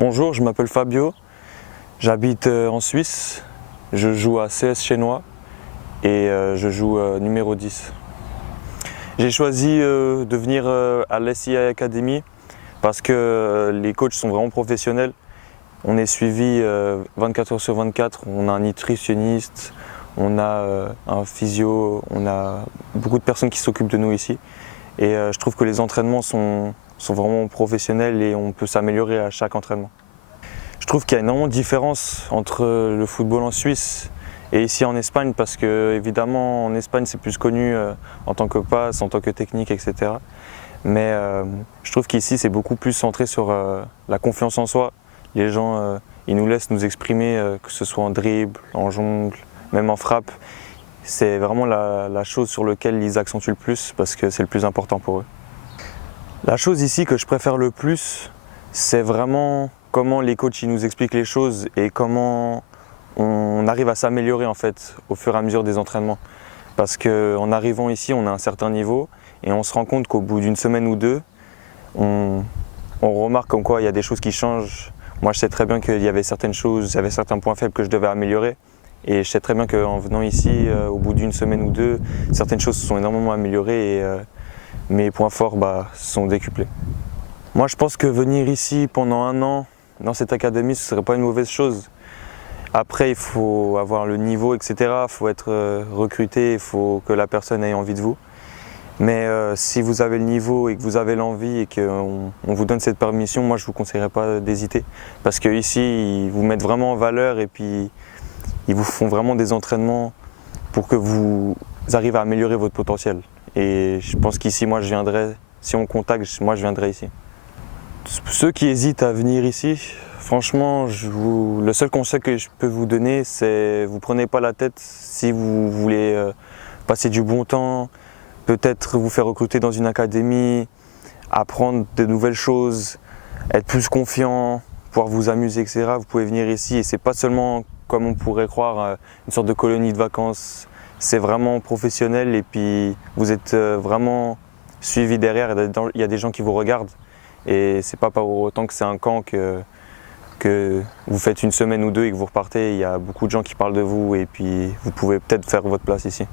Bonjour, je m'appelle Fabio, j'habite en Suisse, je joue à CS Chenois et je joue numéro 10. J'ai choisi de venir à l'SCI Academy parce que les coachs sont vraiment professionnels. On est suivi 24 heures sur 24, on a un nutritionniste, on a un physio, on a beaucoup de personnes qui s'occupent de nous ici. Et je trouve que les entraînements sont vraiment professionnels et on peut s'améliorer à chaque entraînement. Je trouve qu'il y a énormément de différence entre le football en Suisse et ici en Espagne parce que évidemment en Espagne c'est plus connu en tant que passe, en tant que technique, etc. Mais je trouve qu'ici c'est beaucoup plus centré sur la confiance en soi. Les gens ils nous laissent nous exprimer, que ce soit en dribble, en jongle, même en frappe. C'est vraiment la chose sur laquelle ils accentuent le plus parce que c'est le plus important pour eux. La chose ici que je préfère le plus, c'est vraiment comment les coachs ils nous expliquent les choses et comment on arrive à s'améliorer en fait au fur et à mesure des entraînements. Parce qu'en arrivant ici, on a un certain niveau et on se rend compte qu'au bout d'une semaine ou deux, on remarque comme quoi il y a des choses qui changent. Moi je sais très bien qu'il y avait certaines choses, il y avait certains points faibles que je devais améliorer. Et je sais très bien qu'en venant ici, au bout d'une semaine ou deux, certaines choses se sont énormément améliorées et mes points forts sont décuplés. Moi je pense que venir ici pendant un an dans cette académie, ce ne serait pas une mauvaise chose. Après il faut avoir le niveau, etc. Il faut être recruté, il faut que la personne ait envie de vous. Mais si vous avez le niveau et que vous avez l'envie et qu'on vous donne cette permission, moi je ne vous conseillerais pas d'hésiter. Parce qu'ici ils vous mettent vraiment en valeur et puis ils vous font vraiment des entraînements pour que vous arrivez à améliorer votre potentiel. Et je pense qu'ici, moi, je viendrai, si on me contacte, moi, je viendrai ici. Ceux qui hésitent à venir ici, franchement, le seul conseil que je peux vous donner, c'est vous prenez pas la tête si vous voulez passer du bon temps, peut-être vous faire recruter dans une académie, apprendre de nouvelles choses, être plus confiant, pouvoir vous amuser, etc. Vous pouvez venir ici et c'est pas seulement comme on pourrait croire une sorte de colonie de vacances. C'est vraiment professionnel et puis vous êtes vraiment suivi derrière. Il y a des gens qui vous regardent et c'est pas pour autant que c'est un camp que vous faites une semaine ou deux et que vous repartez. Il y a beaucoup de gens qui parlent de vous et puis vous pouvez peut-être faire votre place ici.